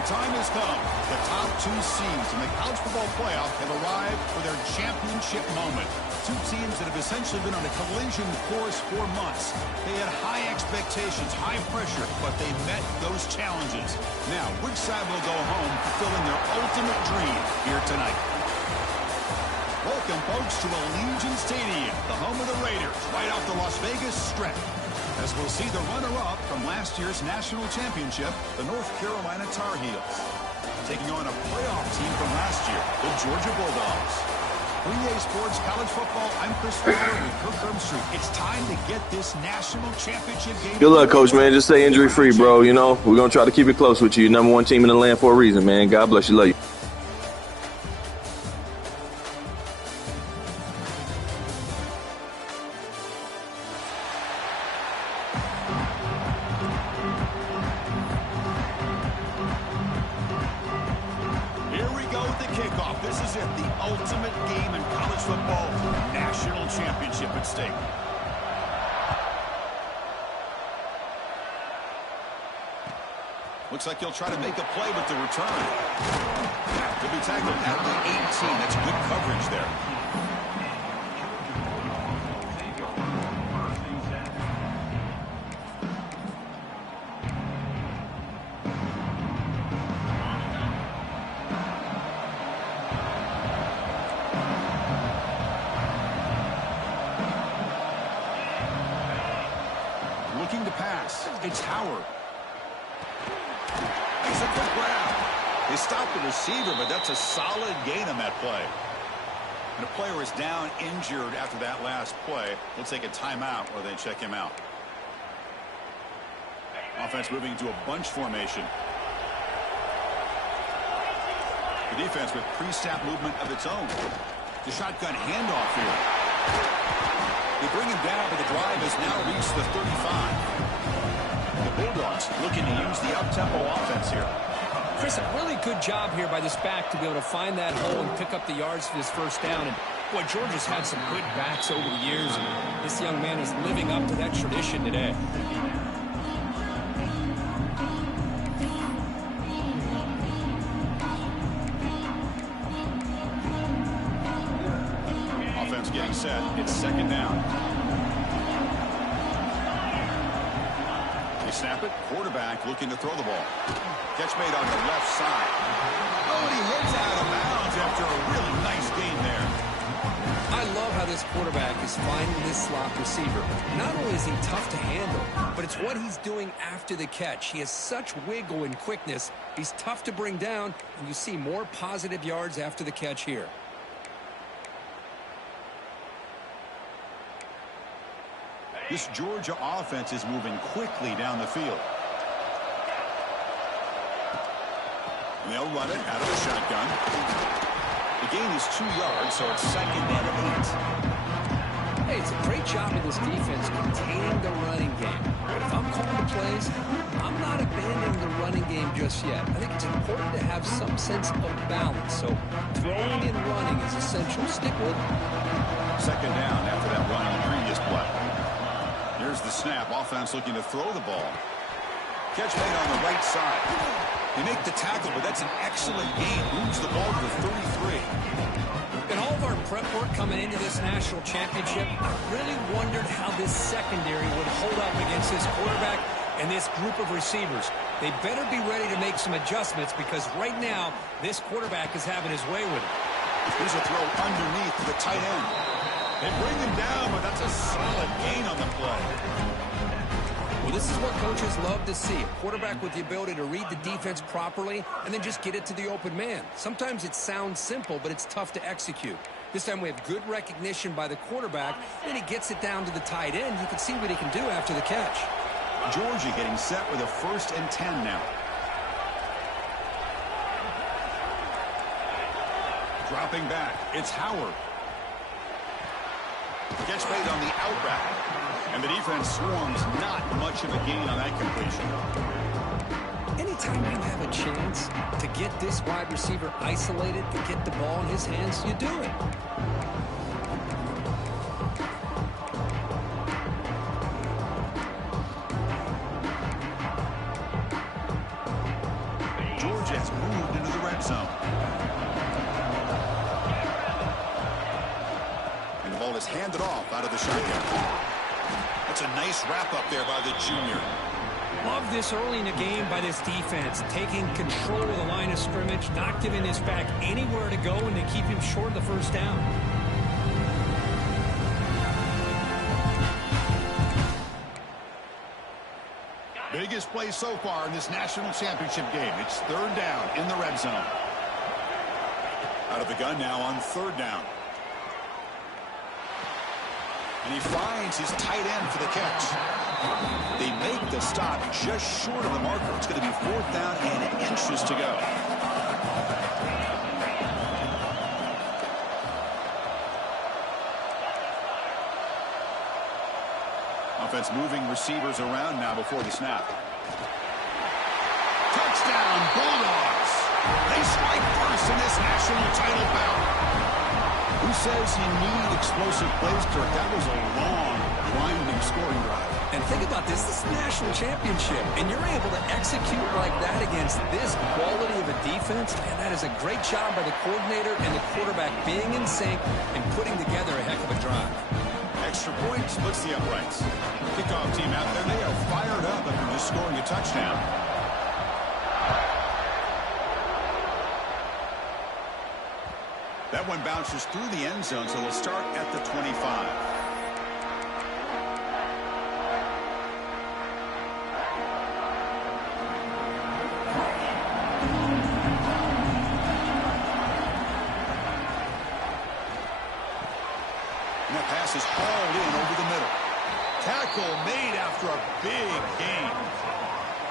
The time has come. The top two seeds in the college football playoff have arrived for their championship moment. Two teams that have essentially been on a collision course for months. They had high expectations, high pressure, but they met those challenges. Now, which side will go home fulfilling their ultimate dream here tonight? Welcome, folks, to Allegiant Stadium, the home of the Raiders, right off the Las Vegas Strip. As we'll see the runner-up from last year's national championship, the North Carolina Tar Heels, taking on a playoff team from last year, the Georgia Bulldogs. 3A Sports College Football, I'm Chris Farmer with Kirk Herbstreit. It's time to get this national championship game. Good luck, Coach, man. Just stay injury-free, bro. You know, we're going to try to keep it close with you. Number one team in the land for a reason, man. God bless you. Love you. Looks like he'll try to make a play with the return. He'll be tackled at the 18. That's good coverage there. Looking to pass. It's Howard. It's a quick grab. They stopped the receiver, but that's a solid gain on that play. And a player is down injured after that last play. They'll take a timeout or they check him out. Offense moving into a bunch formation. The defense with pre-snap movement of its own. The shotgun handoff here. They bring him down, but the drive has now reached the 35. The Bulldogs looking to use the up-tempo offense here. Chris, a really good job here by this back to be able to find that hole and pick up the yards for this first down. And boy, Georgia's had some good backs over the years, and this young man is living up to that tradition today. Offense getting set. It's second down. Snap it. Quarterback looking to throw the ball. Catch made on the left side. Oh, and he heads out of bounds after a really nice gain there. I love how this quarterback is finding this slot receiver. Not only is he tough to handle, but it's what he's doing after the catch. He has such wiggle and quickness. He's tough to bring down, and you see more positive yards after the catch here. This Georgia offense is moving quickly down the field. And they'll run it out of the shotgun. The gain is 2 yards, so it's second down and 8. Hey, it's a great job of this defense containing the running game. But if I'm calling the plays, I'm not abandoning the running game just yet. I think it's important to have some sense of balance. So throwing and running is essential. Stick with it. Second down after that run on the previous play. Here's the snap. Offense looking to throw the ball. Catch made on the right side. They make the tackle, but that's an excellent gain. Moves the ball to the 33. In all of our prep work coming into this national championship, I really wondered how this secondary would hold up against this quarterback and this group of receivers. They better be ready to make some adjustments because right now, this quarterback is having his way with it. Here's a throw underneath to the tight end. They bring him down, but that's a solid gain on the play. Well, this is what coaches love to see. A quarterback with the ability to read the defense properly and then just get it to the open man. Sometimes it sounds simple, but it's tough to execute. This time we have good recognition by the quarterback, and he gets it down to the tight end. You can see what he can do after the catch. Georgia getting set with a 1st and 10 now. Dropping back, it's Howard. Catch made on the out route. And the defense swarms, not much of a gain on that completion. Anytime you have a chance to get this wide receiver isolated, to get the ball in his hands, you do it. Georgia zone. And the ball is handed off out of the shotgun. That's a nice wrap-up there by the junior. Love this early in the game by this defense, taking control of the line of scrimmage, not giving this back anywhere to go, and to keep him short of the first down. Biggest play so far in this national championship game. It's third down in the red zone. Out of the gun now on third down. And he finds his tight end for the catch. They make the stop just short of the marker. It's going to be fourth down and inches to go. Offense moving receivers around now before the snap. Touchdown, Bulldogs. They strike first in this national title bout. Who says you need explosive plays, Kirk? That was a long, winding scoring drive. And think about this. This is a national championship, and you're able to execute like that against this quality of a defense. Man, that is a great job by the coordinator and the quarterback being in sync and putting together a heck of a drive. Extra point splits the uprights. Kickoff team out there, they are fired up after just scoring a touchdown. That one bounces through the end zone, so they'll start at the 25. And that pass is hauled in over the middle. Tackle made after a big gain.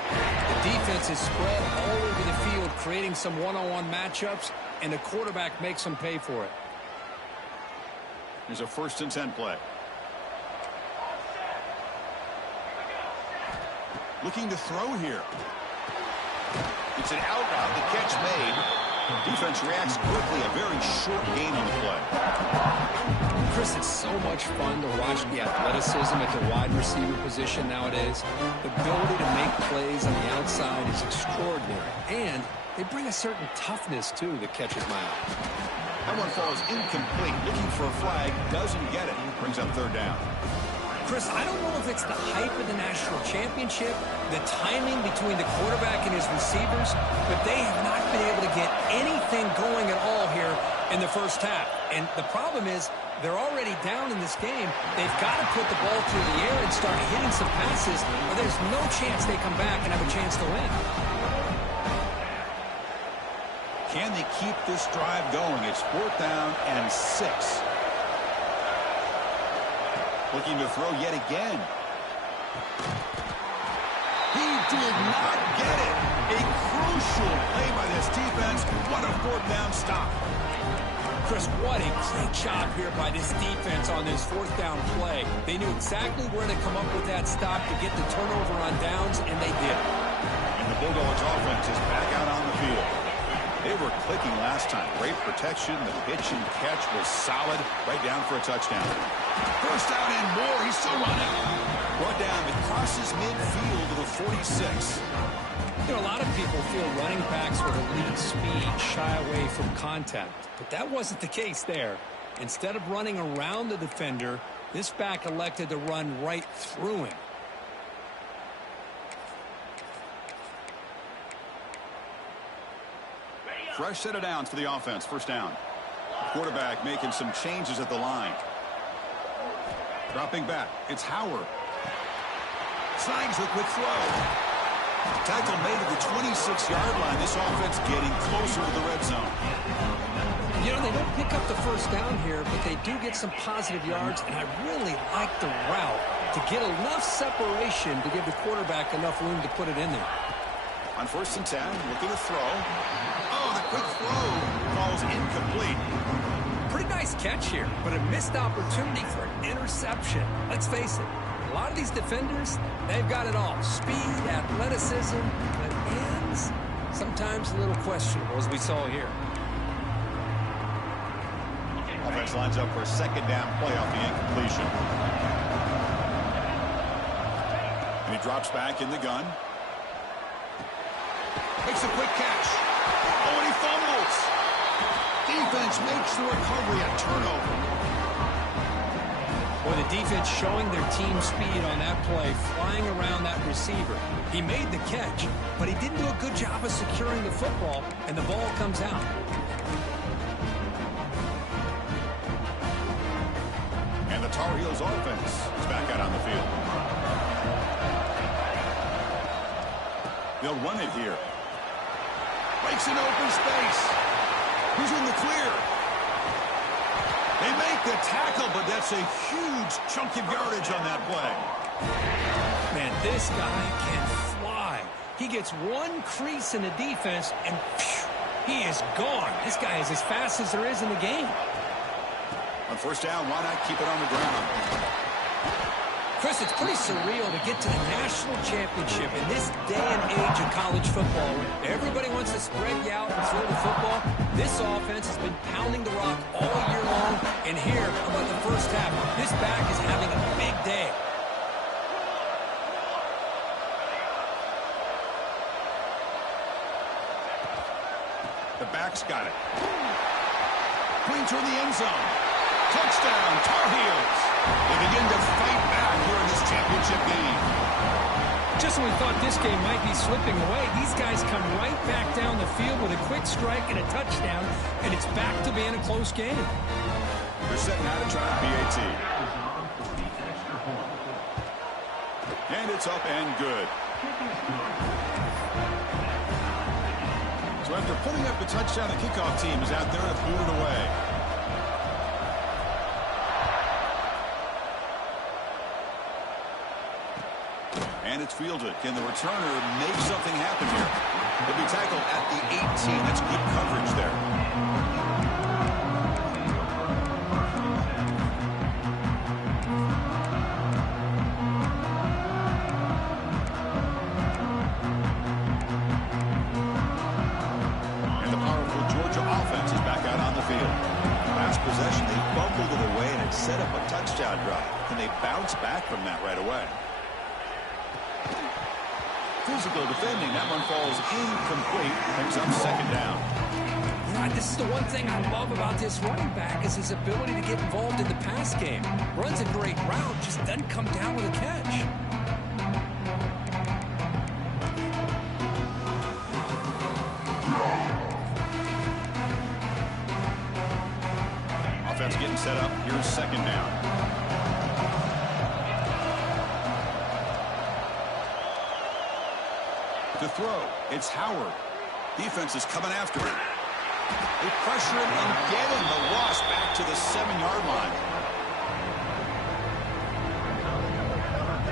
The defense is spread all over the field, creating some one-on-one matchups, and the quarterback makes them pay for it. Here's a 1st and 10 play. Looking to throw here. It's an out route. The catch made. Defense reacts quickly. A very short gain on the play. Chris, it's so much fun to watch the athleticism at the wide receiver position nowadays. The ability to make plays on the outside is extraordinary. And they bring a certain toughness, too, that catches my eye. That one falls incomplete. Looking for a flag. Doesn't get it. Brings up third down. Chris, I don't know if it's the hype of the national championship, the timing between the quarterback and his receivers, but they have not been able to get anything going at all here in the first half. And the problem is they're already down in this game. They've got to put the ball through the air and start hitting some passes, or there's no chance they come back and have a chance to win. Can they keep this drive going? It's fourth down and 6. Looking to throw yet again. He did not get it. A crucial play by this defense. What a fourth down stop. Chris, what a great job here by this defense on this fourth down play. They knew exactly where to come up with that stop to get the turnover on downs, and they did it. And the Bulldogs offense is back out on the field. They were clicking last time. Great protection. The pitch and catch was solid. Right down for a touchdown. First down and more. He's still running. Brought down. It crosses midfield to the 46. You know, a lot of people feel running backs with elite speed shy away from contact. But that wasn't the case there. Instead of running around the defender, this back elected to run right through him. Fresh set of downs for the offense. First down. Quarterback making some changes at the line. Dropping back. It's Howard. Snags the quick throw. Tackle made at the 26-yard line. This offense getting closer to the red zone. You know, they don't pick up the first down here, but they do get some positive yards, and I really like the route to get enough separation to give the quarterback enough room to put it in there. On 1st and 10, looking to throw. Oh, the quick throw falls incomplete. Pretty nice catch here, but a missed opportunity for an interception. Let's face it, a lot of these defenders, they've got it all. Speed, athleticism, but hands, sometimes a little questionable, as we saw here. Offense lines up for a second down play off the incompletion. And he drops back in the gun. Makes a quick catch. Oh, and he fumbles. Defense makes the recovery a turnover. Well, the defense showing their team speed on that play, flying around that receiver. He made the catch, but he didn't do a good job of securing the football, and the ball comes out. And the Tar Heels offense is back out on the field. They'll run it here. Breaks an open space. Who's in the clear? They make the tackle, but that's a huge chunk of yardage on that play. Man, this guy can fly. He gets one crease in the defense, and phew, he is gone. This guy is as fast as there is in the game. On first down, why not keep it on the ground? Chris, it's pretty surreal to get to the national championship in this day and age of college football where everybody wants to spread you out and throw the football. This offense has been pounding the rock all year long, and here, about the first half, this back is having a big day. The back's got it. Clean toward the end zone. Touchdown, Tar Heels. They begin to fight back here in this championship game. Just when we thought this game might be slipping away, these guys come right back down the field with a quick strike and a touchdown, and it's back to being a close game. They're setting out to try a PAT. And it's up and good. So after putting up the touchdown, the kickoff team is out there to boot it away. And it's fielded. Can the returner make something happen here? He'll be tackled at the 18. That's good coverage there. And the powerful Georgia offense is back out on the field. Last possession, they fumbled it away, and it set up a touchdown drive. Can they bounce back from that right away? Physical defending. That one falls incomplete. Brings up second down. You know, this is the one thing I love about this running back is his ability to get involved in the pass game. Runs a great route, just doesn't come down with a catch. Offense getting set up. Here's second down. To throw, it's Howard. Defense is coming after him. They pressure him and get him. The loss back to the 7-yard line.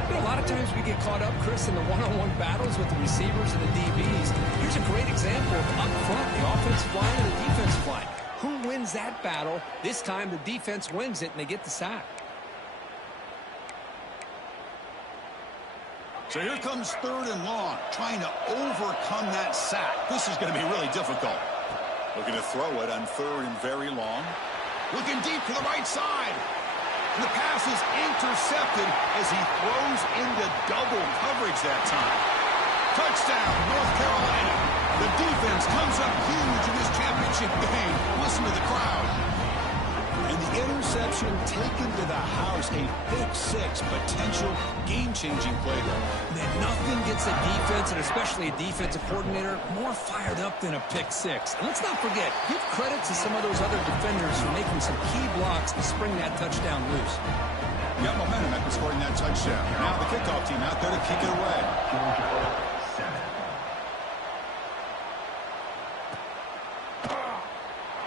You know, a lot of times we get caught up, Chris, in the one-on-one battles with the receivers and the DBs. Here's a great example of up front, the offensive line and the defensive line. Who wins that battle? This time the defense wins it and they get the sack. So here comes third and long, trying to overcome that sack. This is going to be really difficult. Looking to throw it on third and very long. Looking deep to the right side. And the pass is intercepted as he throws into double coverage that time. Touchdown, North Carolina. The defense comes up huge in this championship game. Listen to the crowd. And the interception taken to the house, a pick six, potential game-changing play there. Man, nothing gets a defense, and especially a defensive coordinator, more fired up than a pick six. And let's not forget, give credit to some of those other defenders for making some key blocks to spring that touchdown loose. Got momentum after scoring that touchdown. Now the kickoff team out there to kick it away.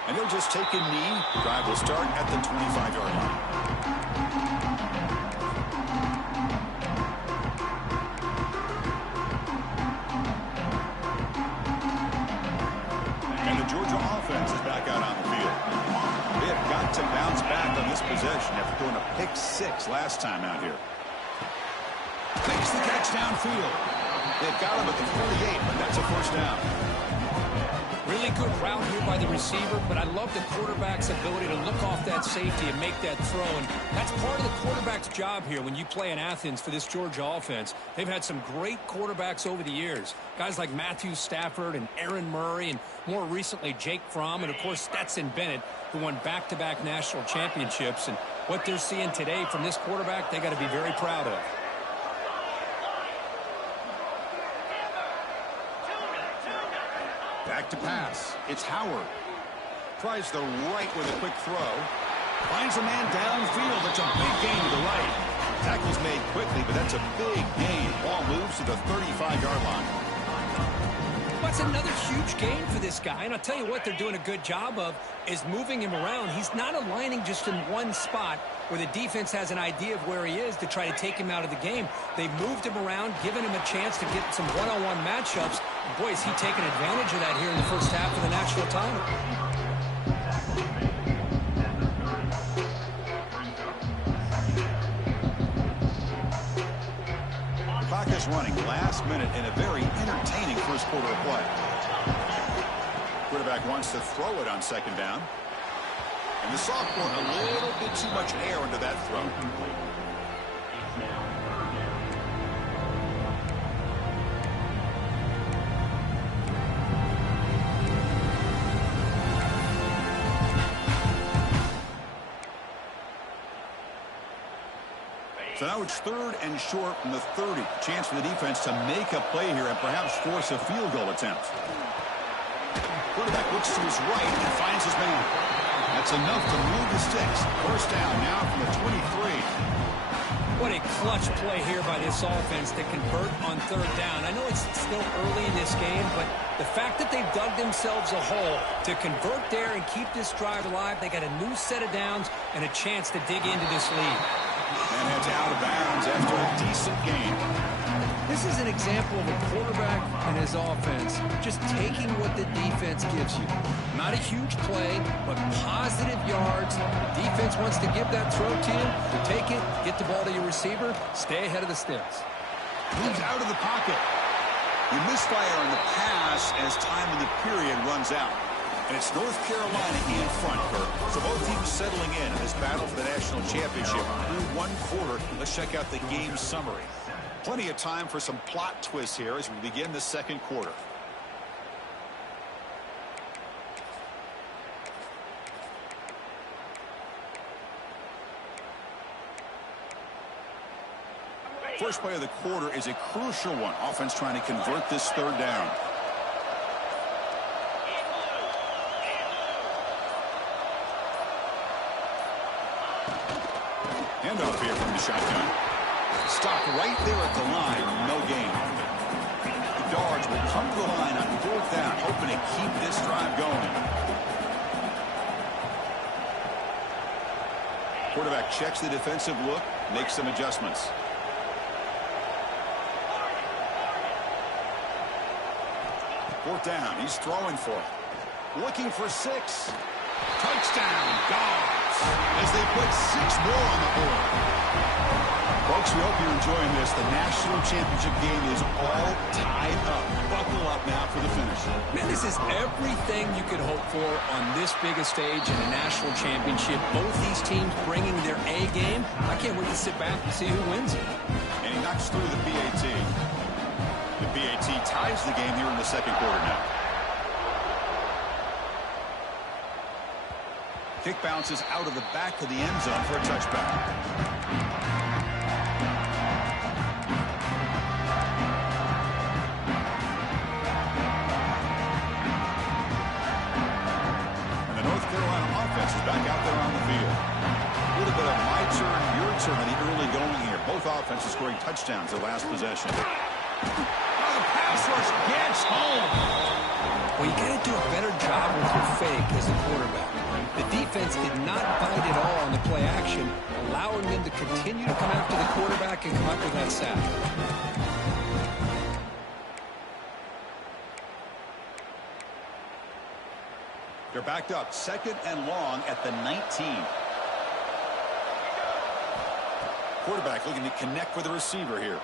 And he'll just take a knee. The drive will start at the 25-yard line. And the Georgia offense is back out on the field. They have got to bounce back on this possession after throwing a pick six last time out here. Makes the catch downfield. They've got him at the 48, but that's a first down. Really good route here by the receiver, but I love the quarterback's ability to look off that safety and make that throw. And that's part of the quarterback's job here when you play in Athens for this Georgia offense. They've had some great quarterbacks over the years. Guys like Matthew Stafford and Aaron Murray, and more recently Jake Fromm, and of course Stetson Bennett, who won back-to-back national championships. And what they're seeing today from this quarterback, they got to be very proud of. Back to pass. It's Howard. Tries the right with a quick throw. Finds a man downfield. It's a big gain to the right. Tackle's made quickly, but that's a big gain. Ball moves to the 35-yard line. That's another huge gain for this guy. And I'll tell you what they're doing a good job of is moving him around. He's not aligning just in one spot where the defense has an idea of where he is to try to take him out of the game. They've moved him around, given him a chance to get some one-on-one matchups. And boy, is he taking advantage of that here in the first half of the national title. Clock is running last minute in a very entertaining first quarter of play. Quarterback wants to throw it on second down. And the sophomore a little bit too much air into that throw. So now it's 3rd and short from the 30. Chance for the defense to make a play here and perhaps force a field goal attempt. Quarterback looks to his right and finds his man. That's enough to move the sticks. First down now from the 23. What a clutch play here by this offense to convert on 3rd down. I know it's still early in this game, but the fact that they've dug themselves a hole to convert there and keep this drive alive, they got a new set of downs and a chance to dig into this lead. And heads out of bounds after a decent gain. This is an example of a quarterback and his offense just taking what the defense gives you. Not a huge play, but positive yards. The defense wants to give that throw to you. You take it, get the ball to your receiver, stay ahead of the sticks. Moves out of the pocket. You misfire on the pass as time in the period runs out. And it's North Carolina in front, Kirk. So both teams settling in this battle for the national championship through one quarter. Let's check out the game summary. Plenty of time for some plot twists here as we begin the second quarter. First play of the quarter is a crucial one. Offense trying to convert this 3rd down. Handoff here from the shotgun. Stopped right there at the line. No gain. The Dogs will come to the line on 4th down, hoping to keep this drive going. Quarterback checks the defensive look, makes some adjustments. Fourth down. He's throwing for it. Looking for 6. Touchdown, Dogs, as they put 6 more on the board. Folks, we hope you're enjoying this. The national championship game is all tied up. Buckle up now for the finish. Man, this is everything you could hope for on this big a stage in a national championship. Both these teams bringing their A game. I can't wait to sit back and see who wins it. And he knocks through the PAT. The PAT ties the game here in the second quarter now. Kick bounces out of the back of the end zone for a touchback. Is back out there on the field. A little bit of my turn, your turn in the early going here. Both offenses scoring touchdowns their last possession. Oh, the pass rush gets home. Well, you got to do a better job with your fake as a quarterback. The defense did not bite at all on the play action, allowing them to continue to come after the quarterback and come up with that sack. They're backed up, 2nd and long at the 19. Quarterback looking to connect with the receiver here.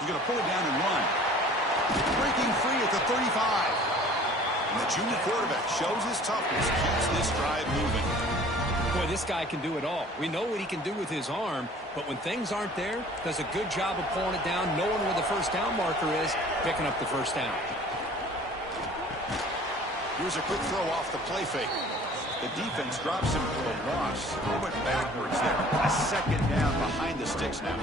He's going to pull it down and run. Breaking free at the 35. The junior quarterback shows his toughness, keeps this drive moving. Boy, this guy can do it all. We know what he can do with his arm, but when things aren't there, does a good job of pulling it down, knowing where the first down marker is, picking up the first down. Here's a quick throw off the play fake. The defense drops him for a loss. They went backwards there. A second down behind the sticks now.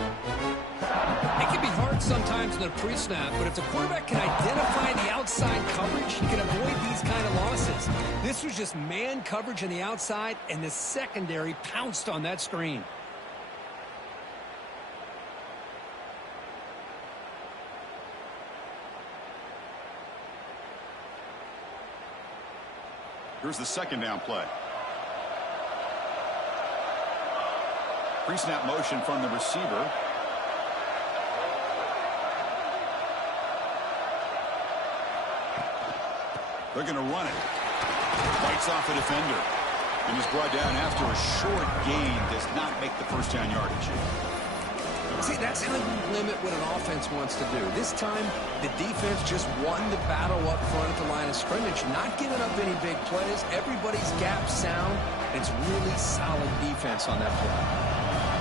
It can be hard sometimes in a pre-snap, but if the quarterback can identify the outside coverage, he can avoid these kind of losses. This was just man coverage on the outside, and the secondary pounced on that screen. Here's the second down play. Pre-snap motion from the receiver. They're going to run it. Bites off the defender. And is brought down after a short gain. Does not make the first down yardage. See, that's how you limit what an offense wants to do. This time, the defense just won the battle up front at the line of scrimmage, not giving up any big plays. Everybody's gap sound. It's really solid defense on that play.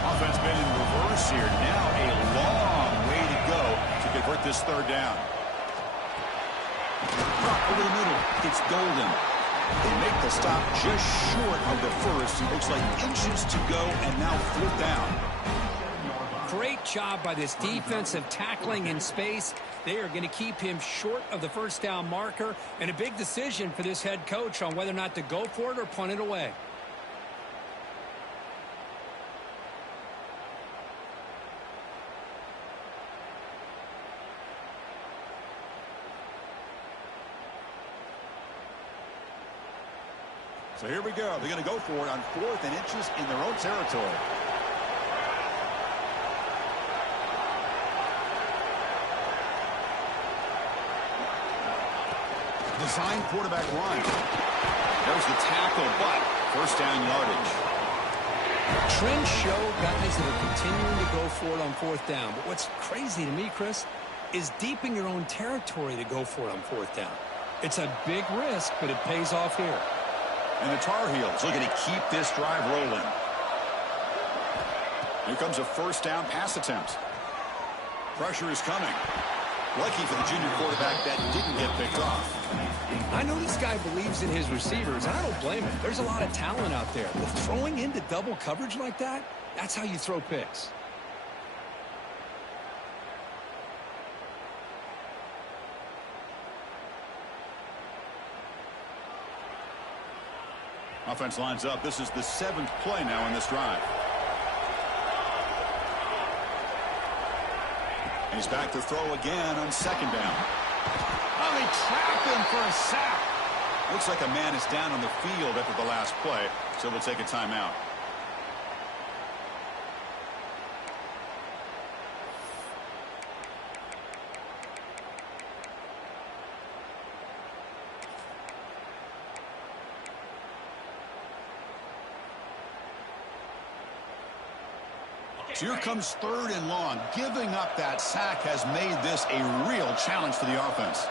Offense been in reverse here. Now a long way to go to convert this third down. Drop over the middle. It's Golden. They make the stop just short of the first. It looks like inches to go, and now fourth down. Great job by this defensive tackling in space. They are going to keep him short of the first down marker, and a big decision for this head coach on whether or not to go for it or punt it away. So here we go. They're going to go for it on 4th and inches in their own territory. Design quarterback run. There's the tackle, but first down yardage. Trends show guys that are continuing to go for it on 4th down. But what's crazy to me, Chris, is deep in your own territory to go for it on 4th down. It's a big risk, but it pays off here. And the Tar Heels looking to keep this drive rolling. Here comes a first down pass attempt. Pressure is coming. Lucky for the junior quarterback that didn't get picked off. I know this guy believes in his receivers, and I don't blame him. There's a lot of talent out there. But throwing into double coverage like that, that's how you throw picks. Offense lines up. This is the 7th play now in this drive. He's back to throw again on 2nd down. Oh, they trap him for a sack. Looks like a man is down on the field after the last play, so we'll take a timeout. So here comes 3rd and long. Giving up that sack has made this a real challenge for the offense.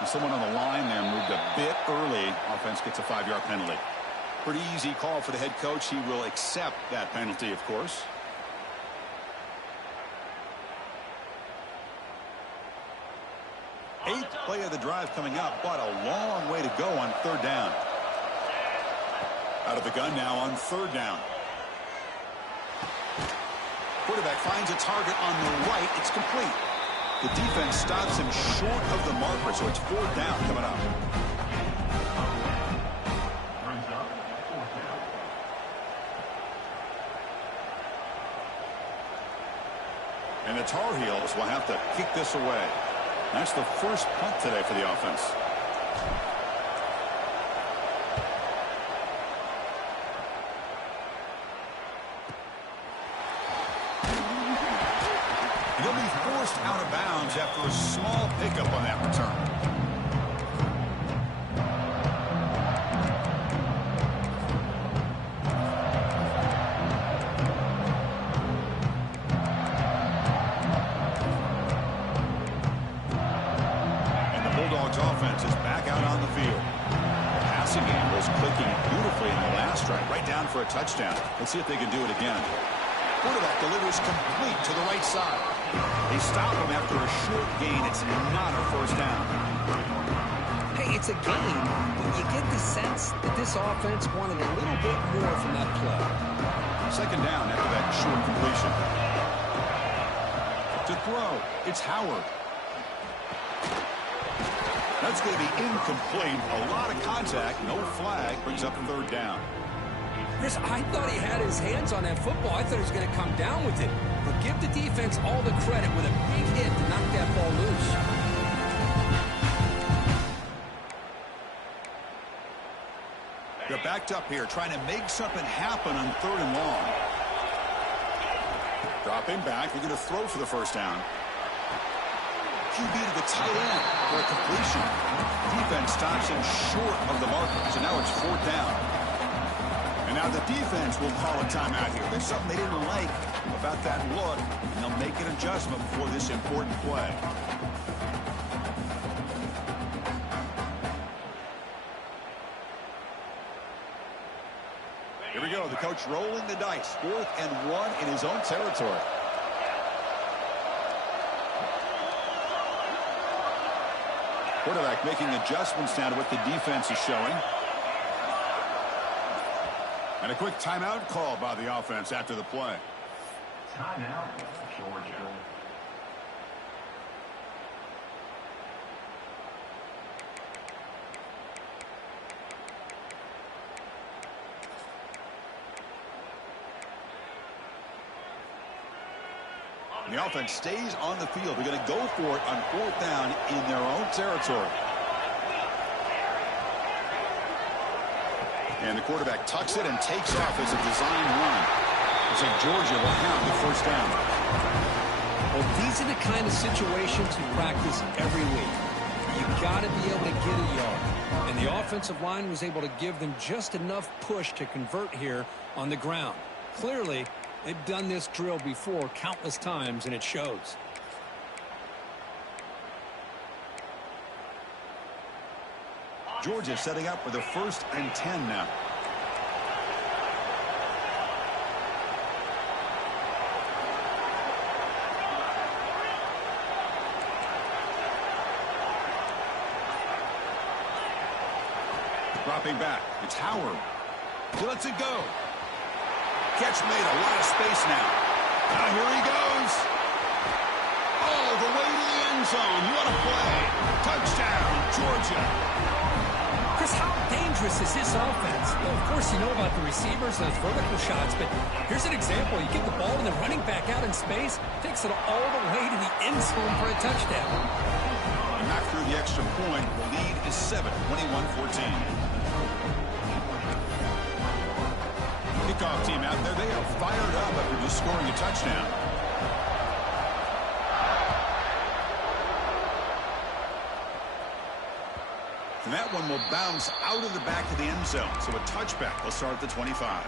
And someone on the line there moved a bit early. Offense gets a 5-yard penalty. Pretty easy call for the head coach. He will accept that penalty, of course. Eighth play of the drive coming up, but a long way to go on 3rd down. Out of the gun now on 3rd down. Quarterback finds a target on the right. It's complete. The defense stops him short of the marker, so it's 4th down coming up. And the Tar Heels will have to kick this away. That's the first punt today for the offense. He'll be forced out of bounds after a small pickup on that return. Bulldogs offense is back out on the field. The passing game was clicking beautifully in the last drive, right down for a touchdown. Let's see if they can do it again. Quarterback delivers complete to the right side. They stop him after a short gain. It's not a first down. Hey, it's a game, but you get the sense that this offense wanted a little bit more from that play. Second down after that short completion. To throw, it's Howard. That's going to be incomplete. A lot of contact, no flag, brings up third down. Chris, I thought he had his hands on that football. I thought he was going to come down with it. But give the defense all the credit with a big hit to knock that ball loose. They're backed up here, trying to make something happen on third and long. Dropping back, they're going to throw for the first down. QB to the tight end for a completion. Defense stops him short of the marker, so now it's fourth down. And now the defense will call a timeout here. There's something they didn't like about that look, and they'll make an adjustment before this important play. Here we go. The coach rolling the dice. 4th and 1 in his own territory. Quarterback making adjustments now to what the defense is showing. And a quick timeout call by the offense after the play. Timeout, Georgia. The offense stays on the field. They're going to go for it on 4th down in their own territory. And the quarterback tucks it and takes off as a design run. Looks like Georgia will have the first down. Well, these are the kind of situations you practice every week. You got to be able to get a yard. And the offensive line was able to give them just enough push to convert here on the ground. Clearly, they've done this drill before countless times, and it shows. Georgia setting up for the 1st and 10 now. Dropping back. It's Howard. He lets it go. Catch made, a lot of space now. Now here he goes. All the way to the end zone. What a play. Touchdown, Georgia. Chris, how dangerous is this offense? Well, of course, you know about the receivers, those vertical shots, but here's an example. You get the ball and the running back out in space, takes it all the way to the end zone for a touchdown. And not through the extra point. The lead is 7, 21-14. Kickoff team out there. They are fired up after just scoring a touchdown. And that one will bounce out of the back of the end zone. So a touchback will start at the 25.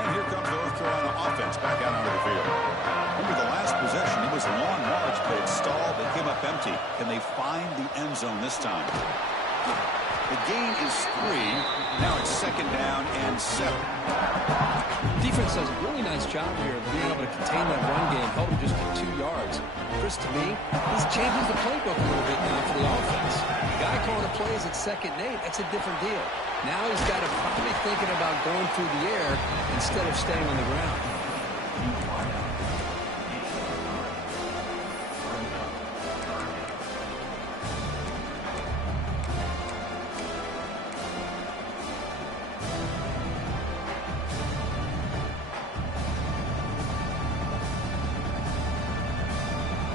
And here comes the North Carolina offense back out onto the field. Remember the last possession, it was a long march, but it stalled. They came up empty. Can they find the end zone this time? The gain is 3. Now it's 2nd down and 7. Defense does a really nice job here of being able to contain that run game, held him just to 2 yards. Chris, to me, this changes the playbook a little bit now for the offense. The guy calling the plays at 2nd and 8, that's a different deal. Now he's got to probably thinking about going through the air instead of staying on the ground.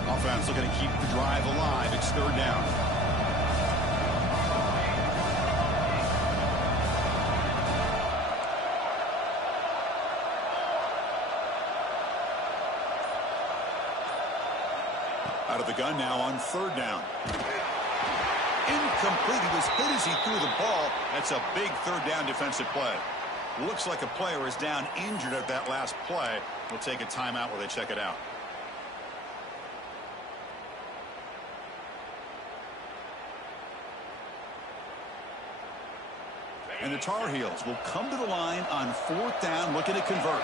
Offense looking to keep the drive alive. It's 3rd down. Out of the gun now on 3rd down. Incomplete. He was hit as he threw the ball. That's a big 3rd down defensive play. Looks like a player is down injured at that last play. We'll take a timeout while they check it out. And the Tar Heels will come to the line on 4th down, looking to convert.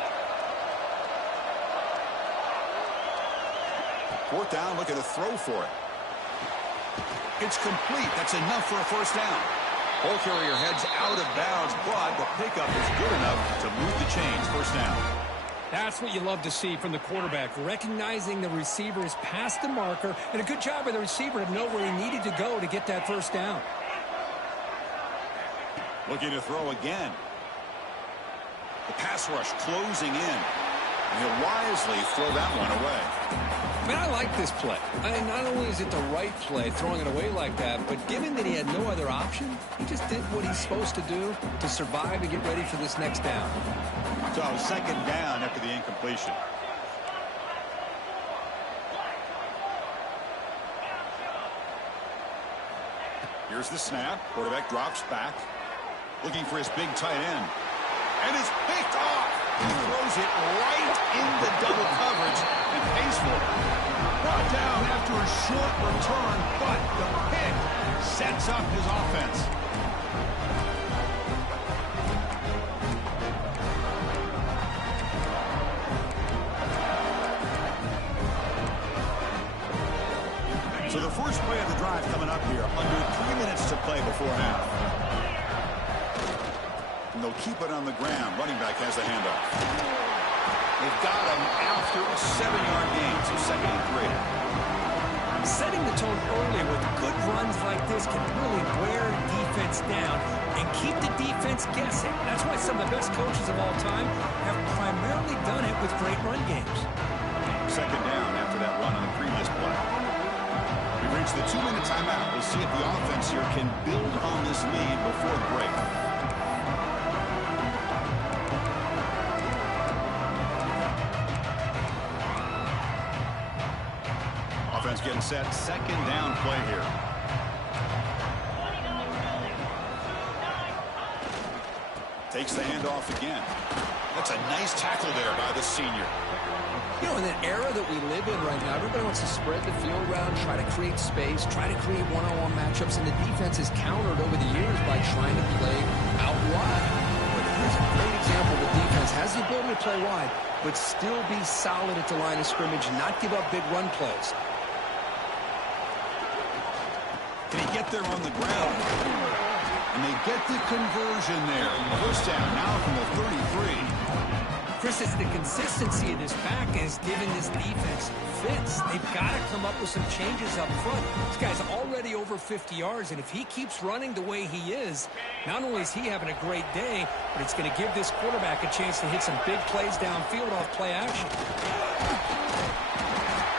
4th down, looking to throw for it. It's complete. That's enough for a first down. Ball carrier heads out of bounds, but the pickup is good enough to move the chains. First down. That's what you love to see from the quarterback, recognizing the receiver is past the marker, and a good job by the receiver to know where he needed to go to get that first down. Looking to throw again. The pass rush closing in. And he'll wisely throw that one away. Man, I like this play. Not only is it the right play, throwing it away like that, but given that he had no other option, he just did what he's supposed to do to survive and get ready for this next down. So 2nd down after the incompletion. Here's the snap. Quarterback drops back. Looking for his big tight end. And it's picked off. He throws it right into double coverage and pays for it. Brought down after a short return, but the pick sets up his offense. So the first play of the drive coming up here, under 3 minutes to play before half. And they'll keep it on the ground. Running back has the handoff. They've got him after a 7-yard gain, so 2nd and 3. Setting the tone early with good runs like this can really wear defense down and keep the defense guessing. That's why some of the best coaches of all time have primarily done it with great run games. 2nd down after that run on the previous play. We've reached the 2-minute timeout. We'll see if the offense here can build on this lead before the break. Offense getting set. 2nd down play here. Takes the handoff again. That's a nice tackle there by the senior. You know, in that era that we live in right now, everybody wants to spread the field around, try to create space, try to create one-on-one matchups, and the defense is countered over the years by trying to play out wide. But here's a great example. The defense has the ability to play wide, but still be solid at the line of scrimmage and not give up big run plays. Can he get there on the ground? And they get the conversion there. First down now from the 33. Chris, it's the consistency of this back is giving this defense fits. They've got to come up with some changes up front. This guy's already over 50 yards, and if he keeps running the way he is, not only is he having a great day, but it's going to give this quarterback a chance to hit some big plays downfield off play action.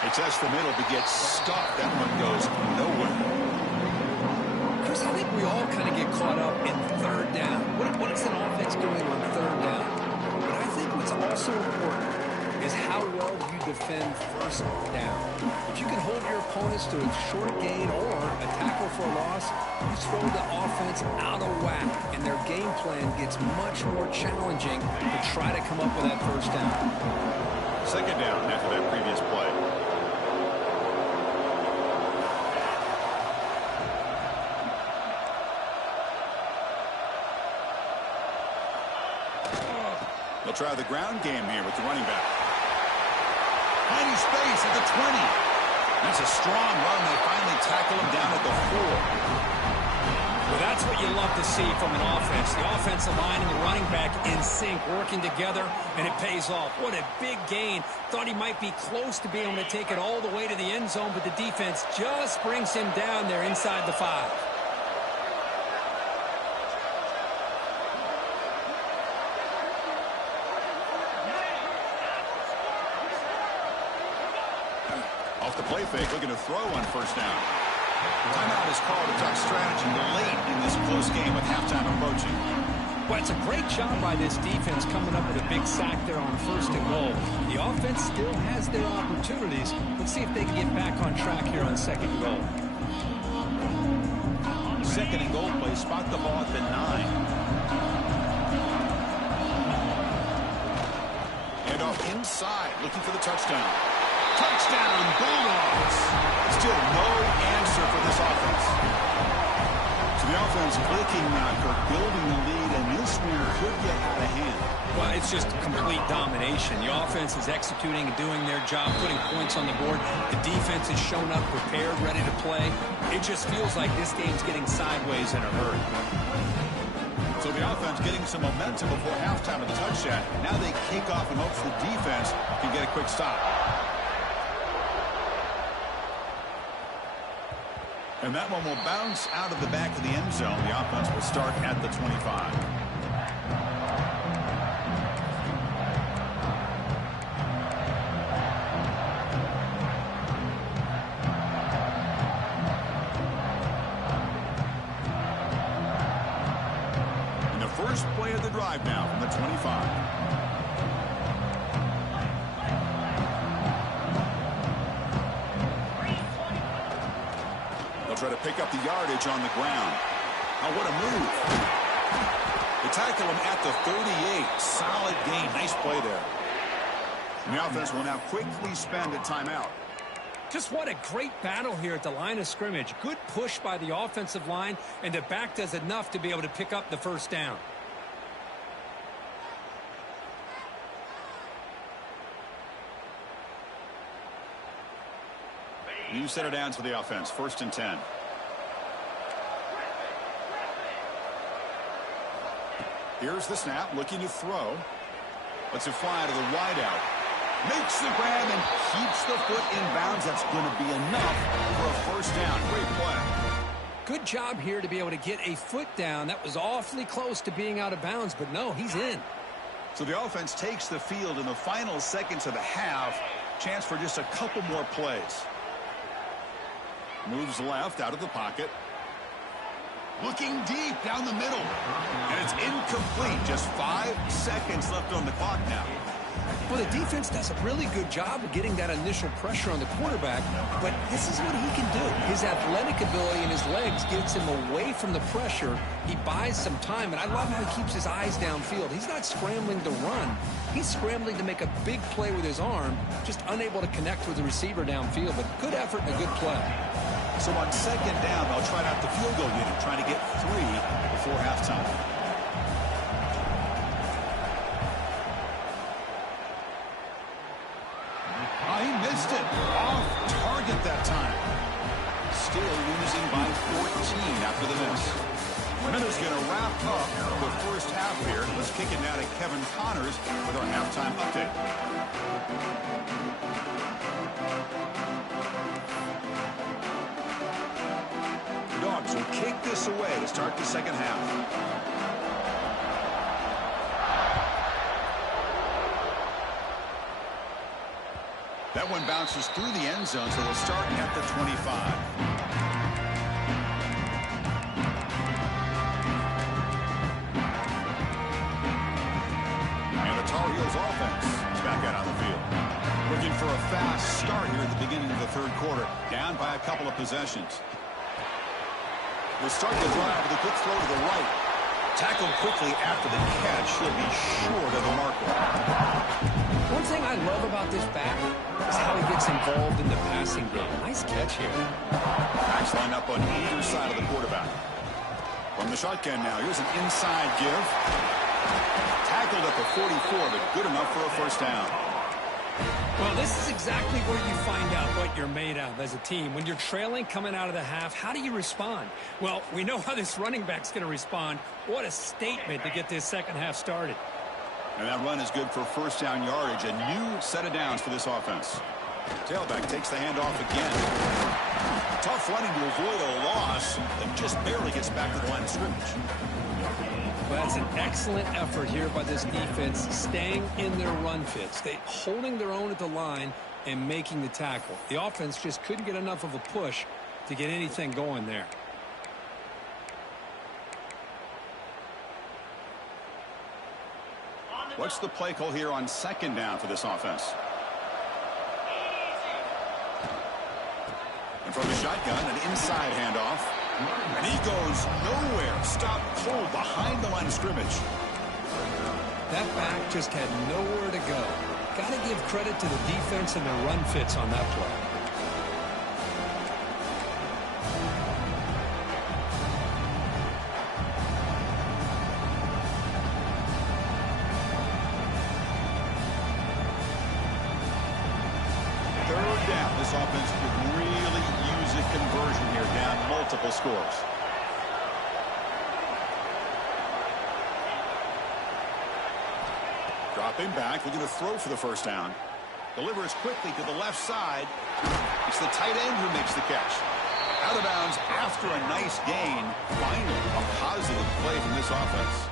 He tests the middle but gets stuck. That one goes nowhere. Chris, I think we all kind of get caught up in 3rd down. What is an offense doing on 3rd down? But I think what's also important is how well you defend 1st down. If you can hold your opponents to a short gain or a tackle for a loss, you throw the offense out of whack, and their game plan gets much more challenging to try to come up with that 1st down. 2nd down after that previous play. They'll try the ground game here with the running back. Tiny space at the 20. That's a strong run. They finally tackle him down at the 4. Well, that's what you love to see from an offense. The offensive line and the running back in sync, working together, and it pays off. What a big gain. Thought he might be close to being able to take it all the way to the end zone, but the defense just brings him down there inside the 5. Off the play fake, looking to throw on 1st down. Timeout is called. To talk strategy late in this close game with halftime approaching. Well, it's a great job by this defense coming up with a big sack there on 1st and goal. The offense still has their opportunities. Let's see if they can get back on track here on 2nd and goal. 2nd and goal play. Spot the ball at the 9. inside, looking for the touchdown. Touchdown, Bulldogs. Still no answer for this offense. So the offense looking building the lead, and this one could get out of hand. Well, it's just complete domination. The offense is executing and doing their job, putting points on the board. The defense has shown up prepared, ready to play. It just feels like this game's getting sideways in a hurry. So the offense getting some momentum before halftime of the touchdown. Now they kick off and hopes the defense can get a quick stop. And that one will bounce out of the back of the end zone. The offense will start at the 25. First play of the drive now from the 25. They'll try to pick up the yardage on the ground. Oh, what a move. They tackle him at the 38. Solid gain. Nice play there. And the offense will now quickly spend a timeout. Just what a great battle here at the line of scrimmage. Good push by the offensive line, and the back does enough to be able to pick up the first down. New set of downs for the offense. 1st and 10. Here's the snap, looking to throw. Lets it fly to the wideout. Makes the grab and keeps the foot in bounds. That's going to be enough for a first down. Great play. Good job here to be able to get a foot down. That was awfully close to being out of bounds, but no, he's in. So the offense takes the field in the final seconds of the half. Chance for just a couple more plays. Moves left out of the pocket. Looking deep down the middle. And it's incomplete. Just 5 seconds left on the clock now. Well, the defense does a really good job of getting that initial pressure on the quarterback, but this is what he can do. His athletic ability and his legs gets him away from the pressure. He buys some time, and I love how he keeps his eyes downfield. He's not scrambling to run. He's scrambling to make a big play with his arm, just unable to connect with the receiver downfield, but good effort and a good play. So on 2nd down, they'll try out the field goal unit, trying to get 3 before halftime. Oh, he missed it. Off target that time. Still losing by 14 after the miss. Minutes going to wrap up the first half here. Let's kick it now to Kevin Connors with our halftime update. The Dogs will kick this away to start the second half. That one bounces through the end zone, so they'll start at the 25. And the Tar Heels offense is back out on the field. Looking for a fast start here at the beginning of the 3rd quarter. Down by a couple of possessions. They'll start the drive with a quick throw to the right. Tackled quickly after the catch. He'll be short of the marker. One thing I love about this back is how he gets involved in the passing game. Nice catch here. Backs line up on either side of the quarterback. From the shotgun now, here's an inside give. Tackled at the 44, but good enough for a first down. Well, this is exactly where you find out what you're made of as a team. When you're trailing coming out of the half, how do you respond? Well, we know how this running back's going to respond. What a statement to get this second half started. And that run is good for first down yardage. A new set of downs for this offense. Tailback takes the handoff again. Tough running to avoid a loss and just barely gets back to the line of scrimmage. Well, that's an excellent effort here by this defense, staying in their run fits. They holding their own at the line and making the tackle. The offense just couldn't get enough of a push to get anything going there. What's the play call here on 2nd down for this offense? And from the shotgun, an inside handoff. And he goes nowhere. Stopped cold behind the line of scrimmage. That back just had nowhere to go. Got to give credit to the defense and their run fits on that play. Third down. This offense could really use a conversion here, down multiple scores. Dropping back, looking to throw for the first down. Delivers quickly to the left side. It's the tight end who makes the catch. Out of bounds after a nice gain. Finally, a positive play from this offense.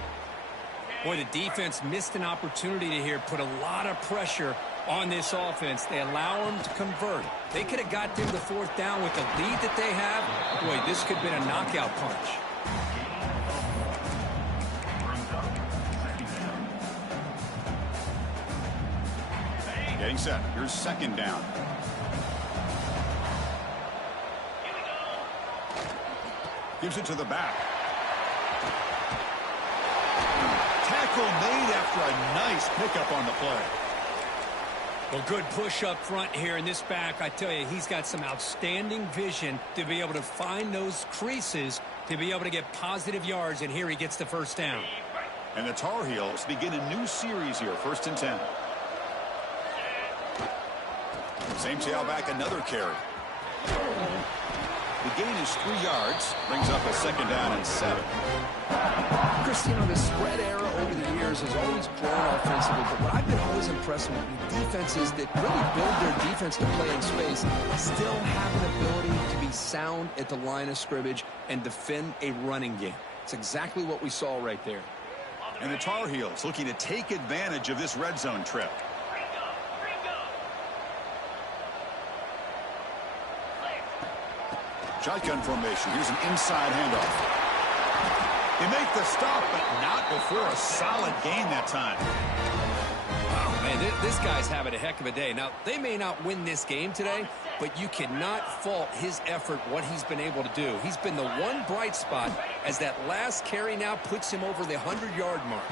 Boy, the defense missed an opportunity to here put a lot of pressure on this offense. They allow them to convert. They could have got them to fourth down with the lead that they have. Boy, this could have been a knockout punch. Getting set. Here's second down. Gives it to the back. Tackle made after a nice pickup on the play. Well, good push up front here in this back. I tell you, he's got some outstanding vision to be able to find those creases to be able to get positive yards, and here he gets the first down. And the Tar Heels begin a new series here, 1st and 10. Same tailback, another carry. The gain is 3 yards, brings up a second down and 7. Chris, you know, the spread era over the years has always grown offensively, but what I've been always impressed with defenses that really build their defense to play in space still have an ability to be sound at the line of scrimmage and defend a running game. It's exactly what we saw right there. And the Tar Heels looking to take advantage of this red zone trip. Shotgun formation. Here's an inside handoff. They make the stop, but not before a solid gain that time. Wow, man, this guy's having a heck of a day. Now, they may not win this game today, but you cannot fault his effort, what he's been able to do. He's been the one bright spot as that last carry now puts him over the 100-yard mark.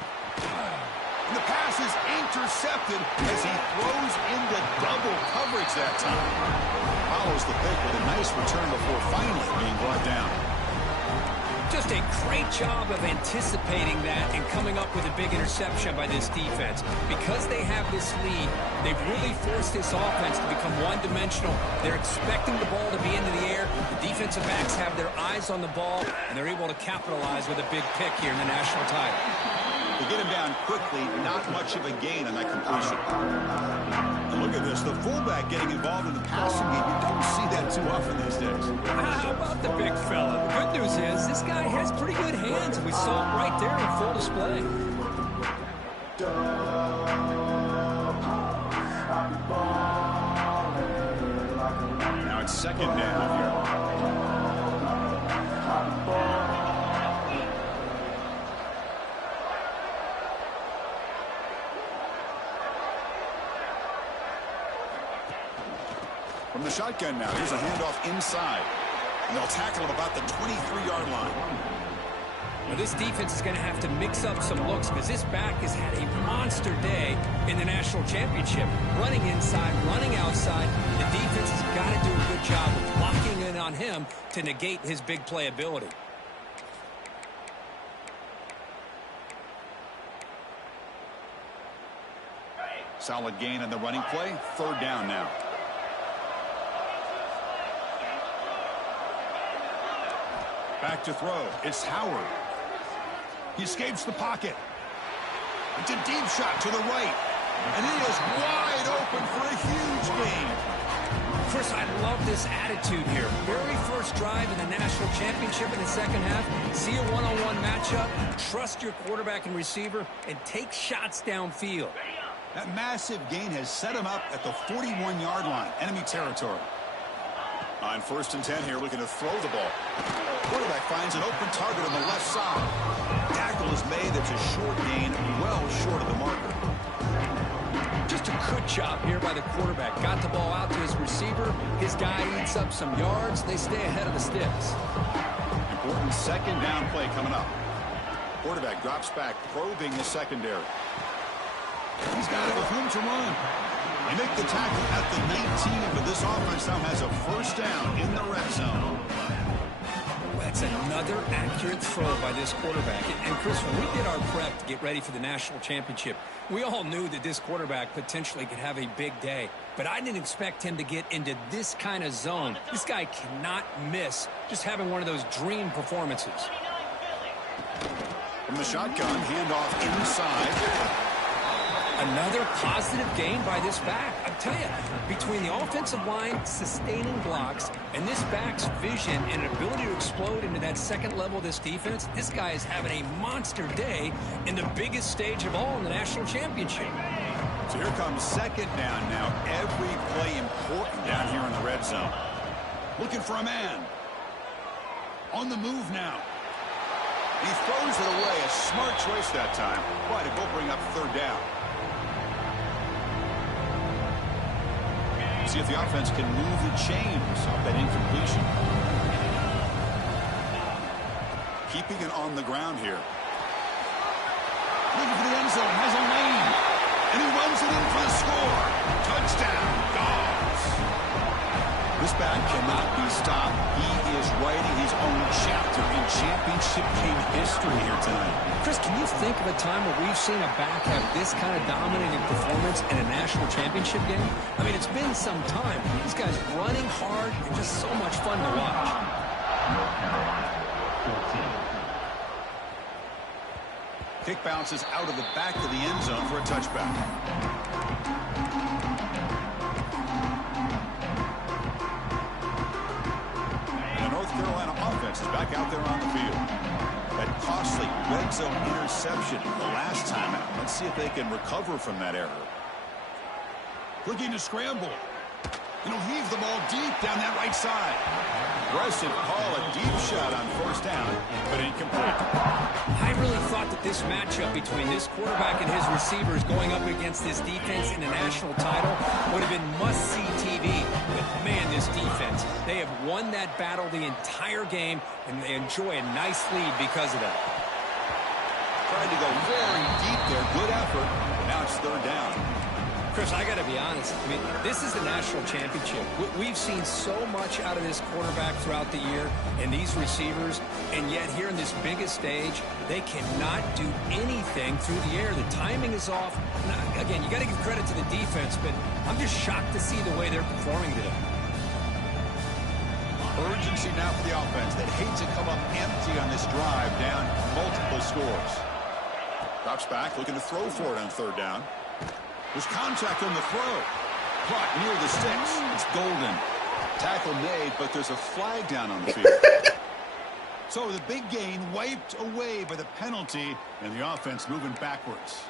And the pass is intercepted as he throws into double coverage that time. Follows the pick with a nice return before finally being brought down. Just a great job of anticipating that and coming up with a big interception by this defense. Because they have this lead, they've really forced this offense to become one-dimensional. They're expecting the ball to be into the air. The defensive backs have their eyes on the ball, and they're able to capitalize with a big pick here in the national title. To get him down quickly, not much of a gain on that completion. And look at this, the fullback getting involved in the passing game. You don't see that too often these days. How about the big fella? The good news is this guy has pretty good hands. We saw it right there in full display. Now it's second down here. From the shotgun now, here's a handoff inside. And they'll tackle him about the 23-yard line. Well, this defense is going to have to mix up some looks because this back has had a monster day in the national championship. Running inside, running outside. The defense has got to do a good job of locking in on him to negate his big playability. Solid gain on the running play. Third down now. Back to throw. It's Howard. He escapes the pocket. It's a deep shot to the right. And he is wide open for a huge gain. Chris, I love this attitude here. Very first drive in the national championship in the second half. See a one-on-one matchup. Trust your quarterback and receiver and take shots downfield. That massive gain has set him up at the 41-yard line. Enemy territory. On 1st and 10 here, looking to throw the ball. Quarterback finds an open target on the left side. Tackle is made. That's a short gain, well short of the marker. Just a good job here by the quarterback. Got the ball out to his receiver. His guy eats up some yards. They stay ahead of the sticks. Important second down play coming up. Quarterback drops back, probing the secondary. He's got it with room to run. They make the tackle at the 19, but this offense now has a first down in the red zone. That's another accurate throw by this quarterback. And Chris, when we did our prep to get ready for the national championship, we all knew that this quarterback potentially could have a big day. But I didn't expect him to get into this kind of zone. This guy cannot miss just having one of those dream performances. From the shotgun, handoff inside. Another positive gain by this back. I tell you, between the offensive line sustaining blocks and this back's vision and ability to explode into that second level of this defense, this guy is having a monster day in the biggest stage of all in the national championship. So here comes second down now. Every play important down here in the red zone. Looking for a man. On the move now. He throws it away. A smart choice that time. But it will bring up third down. See if the offense can move the chains off that incompletion. Keeping it on the ground here. Looking for the end zone. Has a lane. And he runs it in for the score. Touchdown. Dogs. This back cannot be stopped. He is writing his own chapter in championship game history here tonight. Chris, can you think of a time where we've seen a back have this kind of dominating performance in a national championship game? I mean, it's been some time. This guy's running hard and just so much fun to watch. Kick bounces out of the back of the end zone for a touchback. And the North Carolina offense is back out there on the field. That costly red zone interception the last time out. Let's see if they can recover from that error. Looking to scramble. And he'll heave the ball deep down that right side. Aggressive call, a deep shot on first down, but incomplete. I really thought that this matchup between this quarterback and his receivers going up against this defense in a national title would have been must-see TV. But, man, this defense, they have won that battle the entire game, and they enjoy a nice lead because of that. Tried to go very deep there. Good effort. Now it's third down. Chris, I got to be honest. I mean, this is the national championship. We've seen so much out of this quarterback throughout the year and these receivers, and yet here in this biggest stage, they cannot do anything through the air. The timing is off. Now, again, you got to give credit to the defense, but I'm just shocked to see the way they're performing today. Urgency now for the offense. They'd hate to come up empty on this drive, down multiple scores. Drops back, looking to throw for it on third down. There's contact on the throw. Caught near the sticks. It's Golden. Tackle made, but there's a flag down on the field. So the big gain wiped away by the penalty, and the offense moving backwards.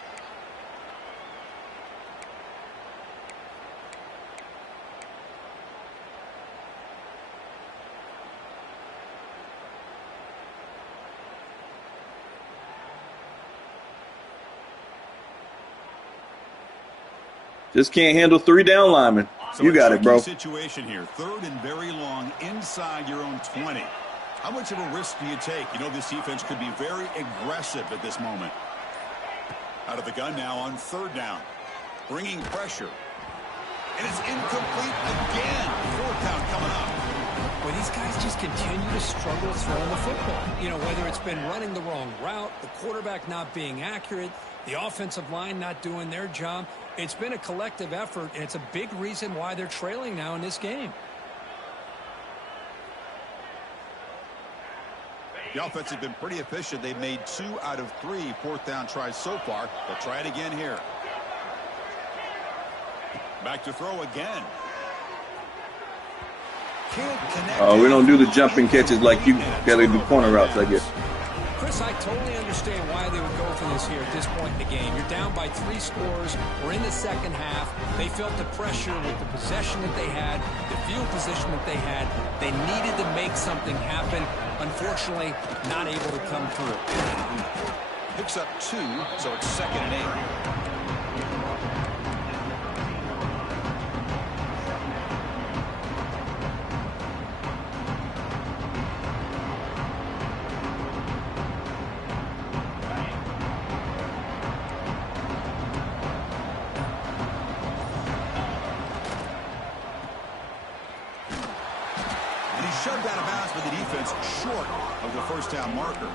Just can't handle 3 down linemen. So you got it, bro. Situation here. Third and very long inside your own 20. How much of a risk do you take? You know this defense could be very aggressive at this moment. Out of the gun now on third down. Bringing pressure. And it's incomplete again. Fourth down coming up. Well, these guys just continue to struggle throwing the football. You know, whether it's been running the wrong route, the quarterback not being accurate, the offensive line not doing their job. It's been a collective effort, and it's a big reason why they're trailing now in this game. The offense has been pretty efficient. They've made 2 out of 3 fourth down tries so far. They'll try it again here. Back to throw again. Oh, we don't do the jumping catches like you got to do corner routes, I guess. Chris, I totally understand why they would go for this here at this point in the game. You're down by 3 scores. We're in the second half. They felt the pressure with the possession that they had, the field position that they had. They needed to make something happen. Unfortunately, not able to come through. Picks up 2, so it's second and 8. moved out of bounds by the defense short of the first down marker.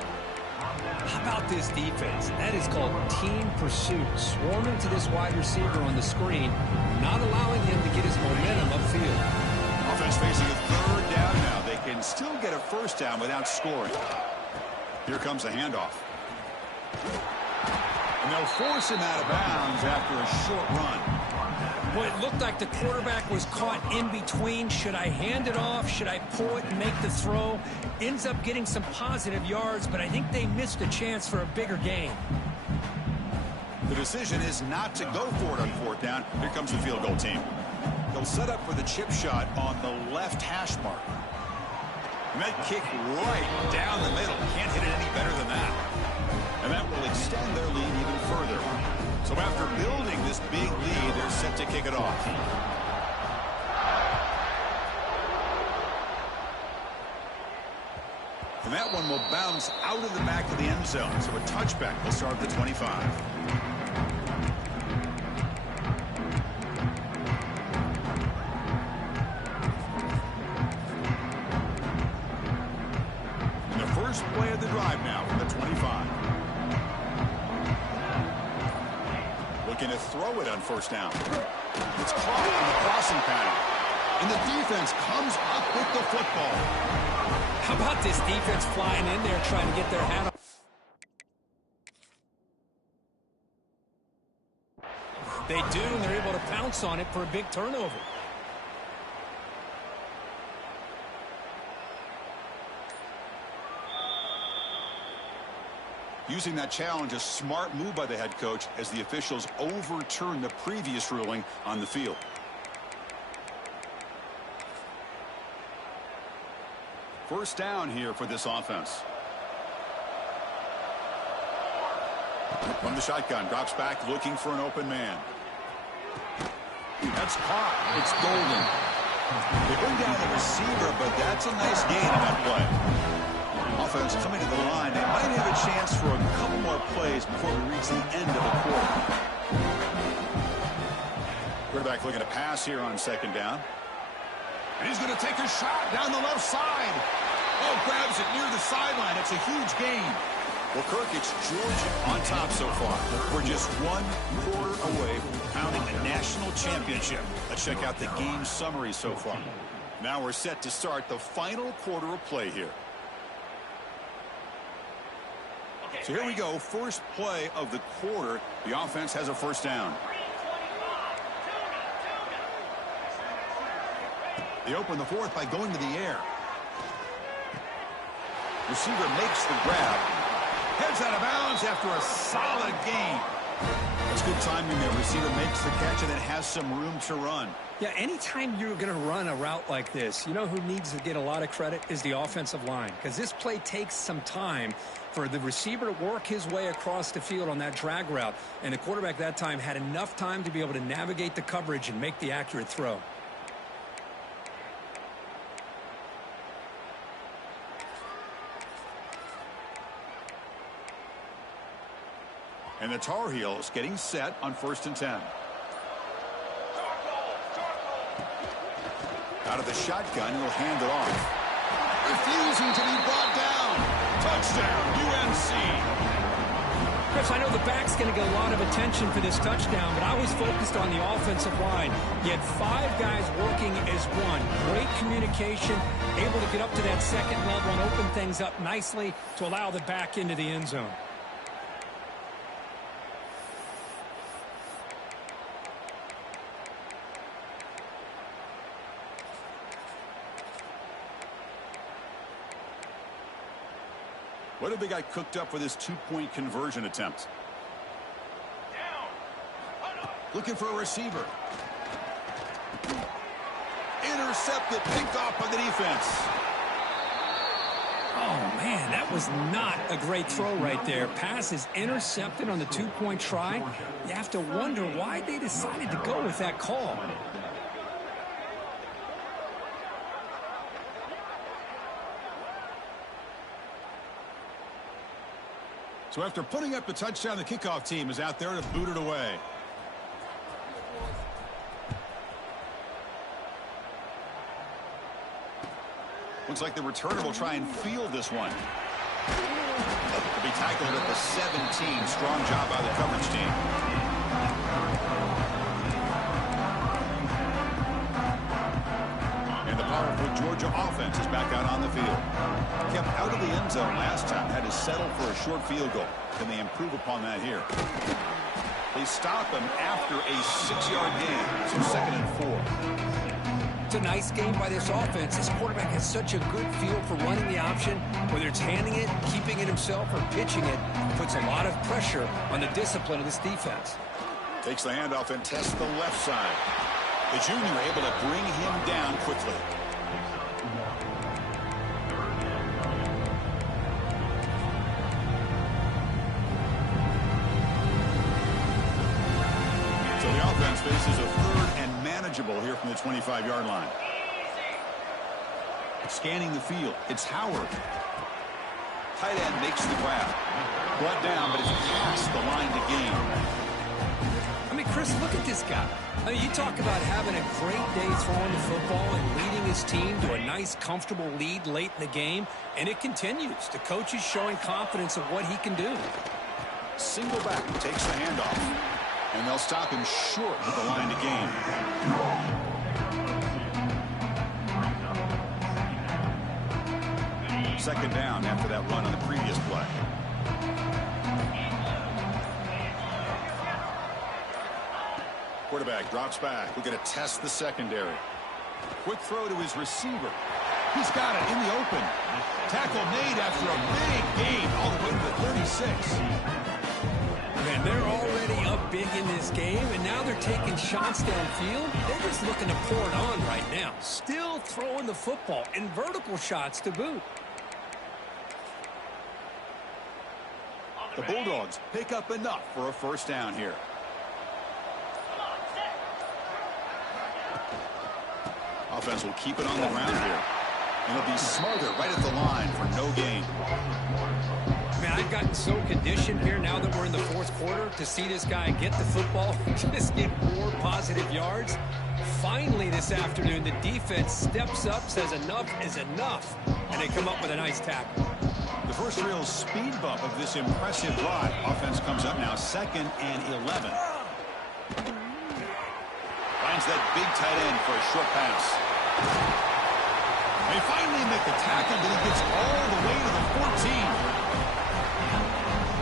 How about this defense? That is called team pursuit. Swarming to this wide receiver on the screen, not allowing him to get his momentum upfield. Offense facing a third down now. They can still get a first down without scoring. Here comes the handoff. And they'll force him out of bounds after a short run. Well, it looked like the quarterback was caught in between. Should I hand it off? Should I pull it and make the throw? Ends up getting some positive yards, but I think they missed a chance for a bigger gain. The decision is not to go for it on fourth down. Here comes the field goal team. They'll set up for the chip shot on the left hash mark. And that kick right down the middle. Can't hit it any better than that. And that will extend their lead even further. So after building this big lead, they're set to kick it off. And that one will bounce out of the back of the end zone. So a touchback will start at the 25. And the first play of the drive now from the 25. Looking to throw it on first down. It's caught in the crossing pattern. And the defense comes up with the football. How about this defense flying in there trying to get their hat on? They do, and they're able to pounce on it for a big turnover. Using that challenge, a smart move by the head coach as the officials overturn the previous ruling on the field. First down here for this offense. From the shotgun, drops back looking for an open man. That's caught. It's Golden. They bring down the receiver, but that's a nice gain in that play. Offense coming to the line. They might have a chance for a couple more plays before we reach the end of the quarter. Quarterback looking to pass here on second down. And he's going to take a shot down the left side. Oh, grabs it near the sideline. It's a huge gain. Well, Kirk, it's Georgia on top so far. We're just one quarter away from pounding the national championship. Let's check out the game summary so far. Now we're set to start the final quarter of play here. So here we go. First play of the quarter. The offense has a first down. They open the fourth by going to the air. Receiver makes the grab. Heads out of bounds after a solid gain. That's good timing there. Receiver makes the catch and then has some room to run. Yeah, anytime you're going to run a route like this, you know who needs to get a lot of credit is the offensive line. Because this play takes some time for the receiver to work his way across the field on that drag route. And the quarterback that time had enough time to be able to navigate the coverage and make the accurate throw. And the Tar Heels getting set on 1st and 10. Out of the shotgun, he'll hand it off. Refusing to be brought down. Touchdown, UNC. Chris, I know the back's going to get a lot of attention for this touchdown, but I was focused on the offensive line. You had 5 guys working as one. Great communication, able to get up to that second level and open things up nicely to allow the back into the end zone. What have they got cooked up for this 2-point conversion attempt? Looking for a receiver. Intercepted, picked off by the defense. Oh, man, that was not a great throw right there. Pass is intercepted on the 2-point try. You have to wonder why they decided to go with that call. So after putting up the touchdown, the kickoff team is out there to boot it away. Looks like the returner will try and field this one. To be tackled at the 17. Strong job by the coverage team. And the powerful Georgia offense is back out on the field. Kept out of the end zone last time. Had to settle for a short field goal. Can they improve upon that here? They stop him after a 6-yard gain. So 2nd and 4. It's a nice game by this offense. This quarterback has such a good feel for running the option. Whether it's handing it, keeping it himself, or pitching it, puts a lot of pressure on the discipline of this defense. Takes the handoff and tests the left side. The junior able to bring him down quickly. So the offense faces a 3rd and manageable here from the 25-yard line. Scanning the field, it's Howard. Tight end makes the grab. Brought down, but it's past the line to gain. I mean, Chris, look at this guy. I mean, you talk about having a great day throwing the football and leading his team to a nice, comfortable lead late in the game, and it continues. The coach is showing confidence of what he can do. Single back takes the handoff, and they'll stop him short of the line to gain. Second down after that run on the previous play. Quarterback drops back. We're going to test the secondary. Quick throw to his receiver. He's got it in the open. Tackle made after a big gain all the way to the 36. Man, they're already up big in this game, and now they're taking shots downfield. They're just looking to pour it on right now. Still throwing the football, and vertical shots to boot. The Bulldogs pick up enough for a first down here. Offense will keep it on the ground here. And they'll be smarter right at the line for no gain. Man, I've gotten so conditioned here now that we're in the 4th quarter to see this guy get the football, just get more positive yards. Finally this afternoon, the defense steps up, says enough is enough, and they come up with a nice tackle. The first real speed bump of this impressive drive. Offense comes up now 2nd and 11. Finds that big tight end for a short pass. They finally make the tackle, but he gets all the way to the 14.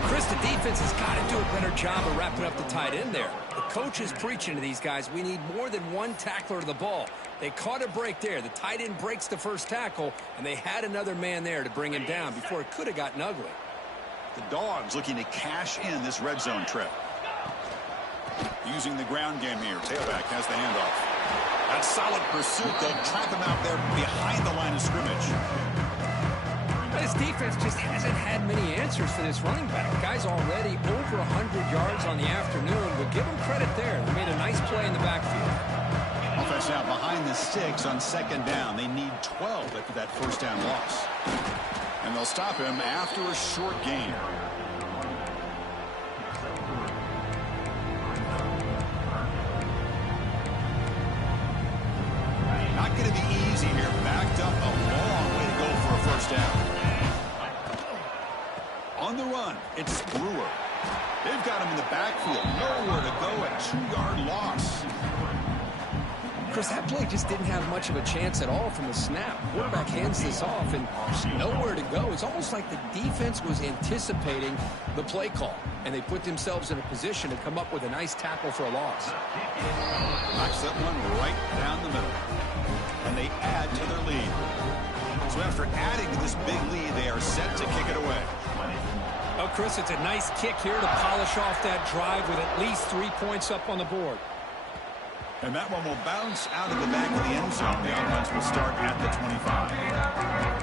Chris, the defense has got to do a better job of wrapping up the tight end there. The coach is preaching to these guys, we need more than one tackler to the ball. They caught a break there. The tight end breaks the first tackle, and they had another man there to bring him down before it could have gotten ugly. The Dogs looking to cash in this red zone trip. Using the ground game here. Tailback has the handoff. That solid pursuit. They'll trap him out there behind the line of scrimmage. This defense just hasn't had many answers for this running back. Guy's already over 100 yards on the afternoon, but give him credit there. They made a nice play in the backfield. Offense now behind the sticks on 2nd down. They need 12 after that first down loss. And they'll stop him after a short gain. Not going to be easy here. Backed up a long way to go for a first down. On the run, it's Brewer. They've got him in the backfield. Nowhere to go, a 2-yard loss. Chris, that play just didn't have much of a chance at all from the snap. Quarterback hands this off, and there's nowhere to go. It's almost like the defense was anticipating the play call, and they put themselves in a position to come up with a nice tackle for a loss. Knocks that one right down the middle. And they add to their lead. So after adding to this big lead, they are set to kick it away. Oh, Chris, it's a nice kick here to polish off that drive with at least 3 points up on the board. And that one will bounce out of the back of the end zone. The offense will start at the 25.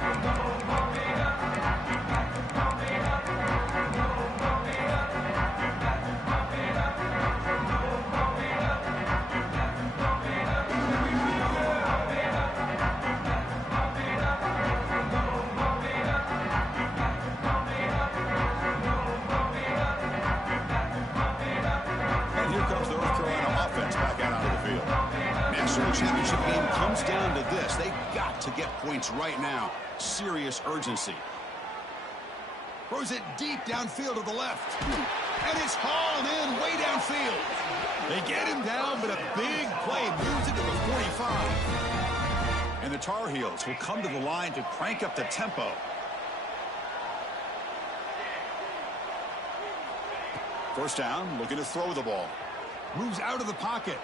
championship game comes down to this. They've got to get points right now. Serious urgency. Throws it deep downfield to the left. And it's hauled in way downfield. They get him down, but a big play moves it to the 45. And the Tar Heels will come to the line to crank up the tempo. First down, looking to throw the ball. Moves out of the pocket.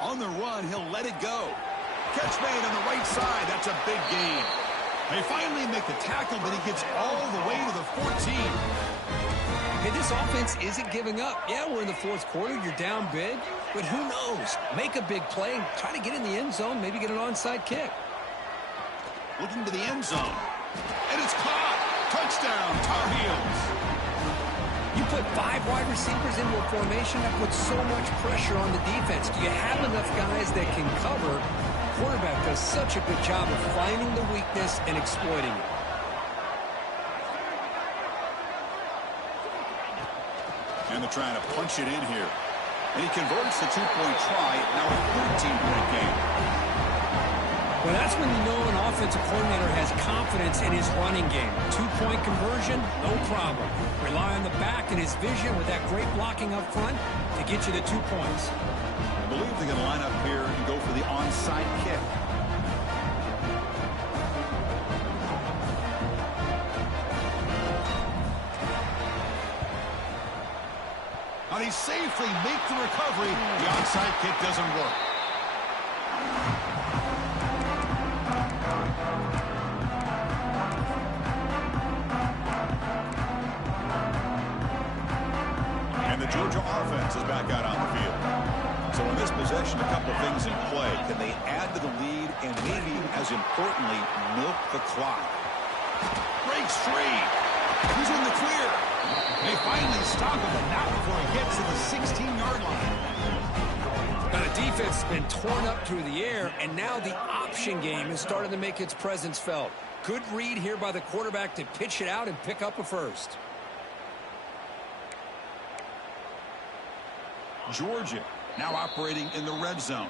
On the run, he'll let it go. Catch made on the right side. That's a big gain. They finally make the tackle, but he gets all the way to the 14. Hey, this offense isn't giving up. Yeah, we're in the fourth quarter. You're down big. But who knows? Make a big play. Try to get in the end zone. Maybe get an onside kick. Looking to the end zone. And it's caught. Touchdown, Tar Heels. You put 5 wide receivers into a formation, that puts so much pressure on the defense. Do you have enough guys that can cover? Quarterback does such a good job of finding the weakness and exploiting it. And they're trying to punch it in here. And he converts the 2-point try. Now a 13-point game. Well, that's when you know an offensive coordinator has confidence in his running game. 2-point conversion, no problem. Rely on the back and his vision with that great blocking up front to get you the 2 points. I believe they're going to line up here and go for the onside kick. Now they safely make the recovery. The onside kick doesn't work. And the Georgia offense is back out on the field. So in this possession, a couple of things in play. Can they add to the lead and maybe, as importantly, milk the clock? Breaks free. He's in the clear. They finally stop him, but not before he gets to the 16-yard line. Now the defense has been torn up through the air, and now the option game is starting to make its presence felt. Good read here by the quarterback to pitch it out and pick up a first. Georgia now operating in the red zone.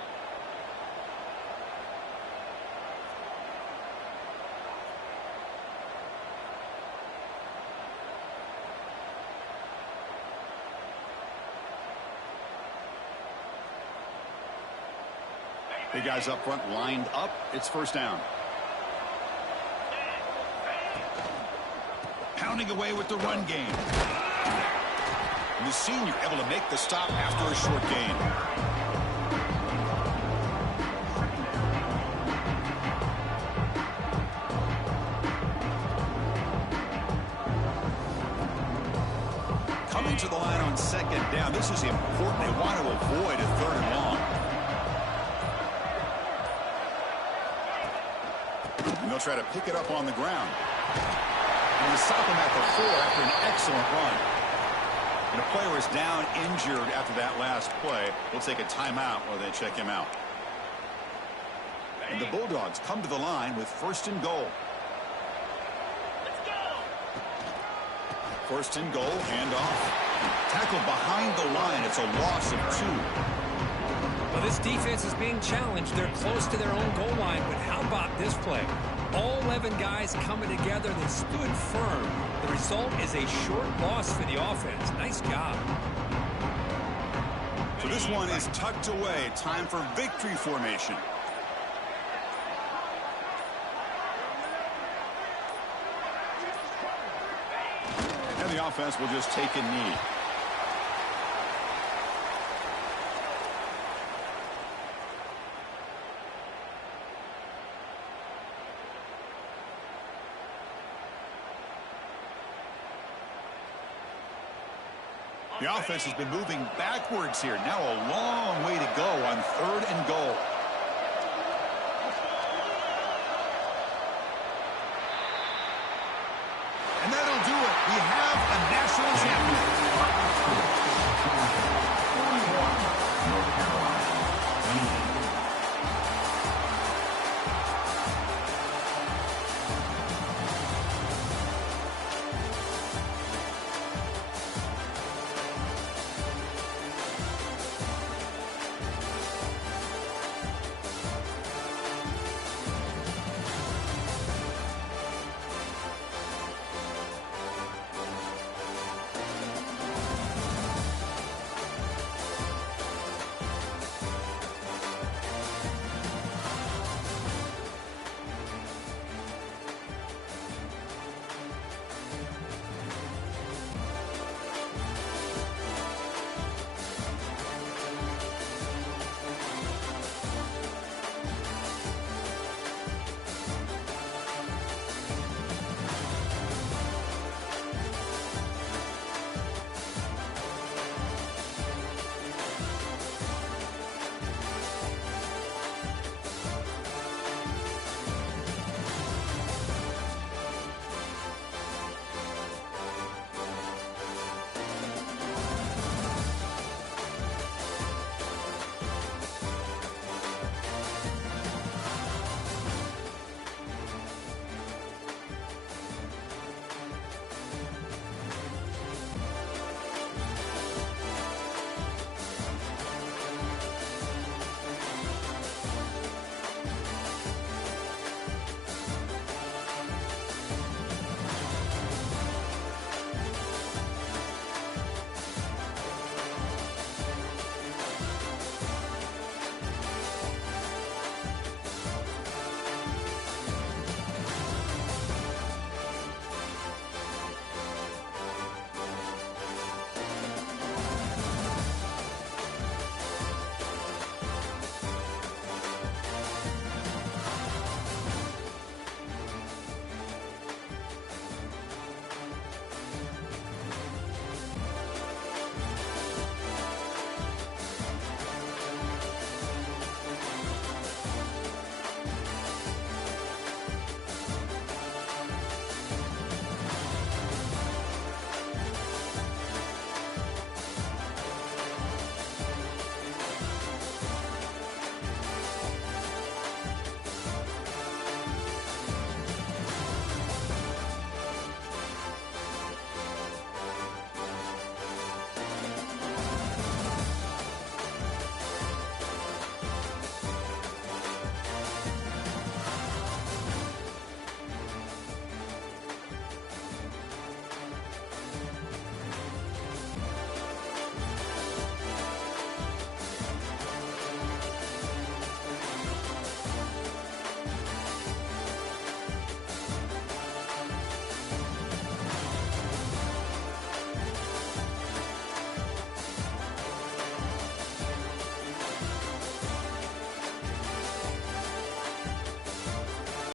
Big guys up front lined up. It's first down. Pounding away with the run game. And the senior able to make the stop after a short gain. Coming to the line on second down. This is important. They want to avoid a third and long. And they'll try to pick it up on the ground. And they stop him at the 4 after an excellent run. And a player is down injured after that last play. We'll take a timeout while they check him out. And the Bulldogs come to the line with first and goal. First and goal, handoff. Tackled behind the line. It's a loss of 2. Well, this defense is being challenged. They're close to their own goal line, but how about this play? All 11 guys coming together. They stood firm. The result is a short loss for the offense. Nice job. So this one is tucked away. Time for victory formation. And the offense will just take a knee. The offense has been moving backwards here. Now a long way to go on third and goal. And that'll do it. We have a national champion.